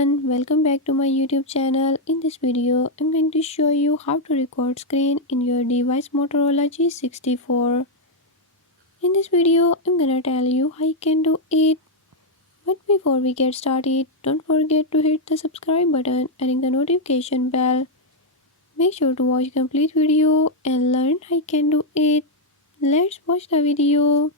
everyone, welcome back to my YouTube channel. In this video, I'm going to show you how to record screen in your device Motorola G64. In this video, I'm gonna tell you how you can do it. But before we get started, don't forget to hit the subscribe button and ring the notification bell. Make sure to watch complete video and learn how you can do it. Let's watch the video.